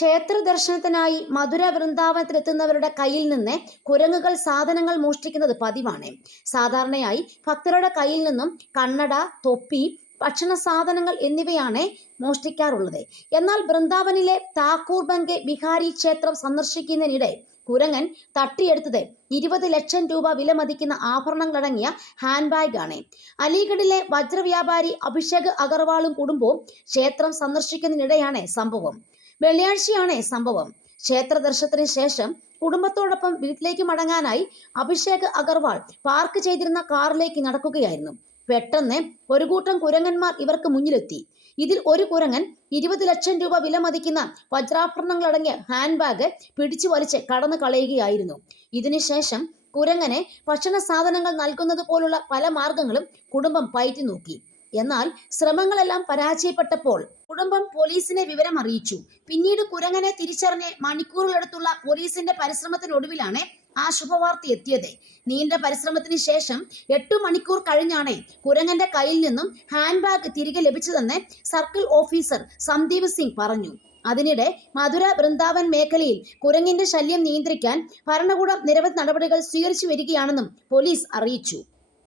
ക്ഷേത്ര ദർശനത്തിനായി മധുര വൃന്ദാവനത്തിലെത്തുന്നവരുടെ കയ്യിൽ നിന്ന് കുരങ്ങുകൾ സാധനങ്ങൾ മോഷ്ടിക്കുന്നത് പതിവാണ്. സാധാരണയായി ഭക്തരുടെ കയ്യിൽ നിന്നും കണ്ണട, തൊപ്പി, ഭക്ഷണ സാധനങ്ങൾ എന്നിവയാണ് മോഷ്ടിക്കാറുള്ളത്. എന്നാൽ വൃന്ദാവനിലെ താക്കൂർ ബംഗെ ബിഹാരി ക്ഷേത്രം സന്ദർശിക്കുന്നതിനിടെ കുരങ്ങൻ തട്ടിയെടുത്തത് 20 ലക്ഷം രൂപ വിലമതിക്കുന്ന ആഭരണങ്ങളടങ്ങിയ ഹാൻഡ് ബാഗാണ്. അലിഗഡിലെ വജ്രവ്യാപാരി അഭിഷേക് അഗർവാളും കുടുംബവും ക്ഷേത്രം സന്ദർശിക്കുന്നതിനിടെയാണ് സംഭവം. വെള്ളിയാഴ്ചയാണ് സംഭവം. ക്ഷേത്ര ദർശനത്തിന് ശേഷം കുടുംബത്തോടൊപ്പം വീട്ടിലേക്ക് മടങ്ങാനായി അഭിഷേക് അഗർവാൾ പാർക്ക് ചെയ്തിരുന്ന കാറിലേക്ക് നടക്കുകയായിരുന്നു. പെട്ടെന്ന് ഒരു കൂട്ടം കുരങ്ങന്മാർ ഇവർക്ക് മുന്നിലെത്തി. ഇതിൽ ഒരു കുരങ്ങൻ 20 ലക്ഷം രൂപ വിലമതിക്കുന്ന വജ്രാഭരണങ്ങളടങ്ങിയ ഹാൻഡ് ബാഗ് പിടിച്ചു വലിച്ച് കടന്നു കളയുകയായിരുന്നു. ഇതിനുശേഷം കുരങ്ങനെ ഭക്ഷണ സാധനങ്ങൾ നൽകുന്നത് പോലുള്ള പല മാർഗങ്ങളും കുടുംബം പയറ്റി നോക്കി. എന്നാൽ ശ്രമങ്ങളെല്ലാം പരാജയപ്പെട്ടപ്പോൾ കുടുംബം പോലീസിനെ വിവരം അറിയിച്ചു. പിന്നീട് കുരങ്ങനെ തിരിച്ചറിഞ്ഞ് മണിക്കൂറുകളെടുത്തുള്ള പോലീസിന്റെ പരിശ്രമത്തിനൊടുവിലാണ് ആ ശുഭവാർത്ത എത്തിയത്. നീണ്ട പരിശ്രമത്തിന് ശേഷം 8 മണിക്കൂർ കഴിഞ്ഞാണ് കുരങ്ങന്റെ കയ്യിൽ നിന്നും ഹാൻഡ് ബാഗ് തിരികെ ലഭിച്ചതെന്ന് സർക്കിൾ ഓഫീസർ സന്ദീപ് സിംഗ് പറഞ്ഞു. അതിനിടെ മധുര വൃന്ദാവൻ മേഖലയിൽ കുരങ്ങിന്റെ ശല്യം നിയന്ത്രിക്കാൻ ഭരണകൂടം നിരവധി നടപടികൾ സ്വീകരിച്ചു വരികയാണെന്നും പോലീസ് അറിയിച്ചു.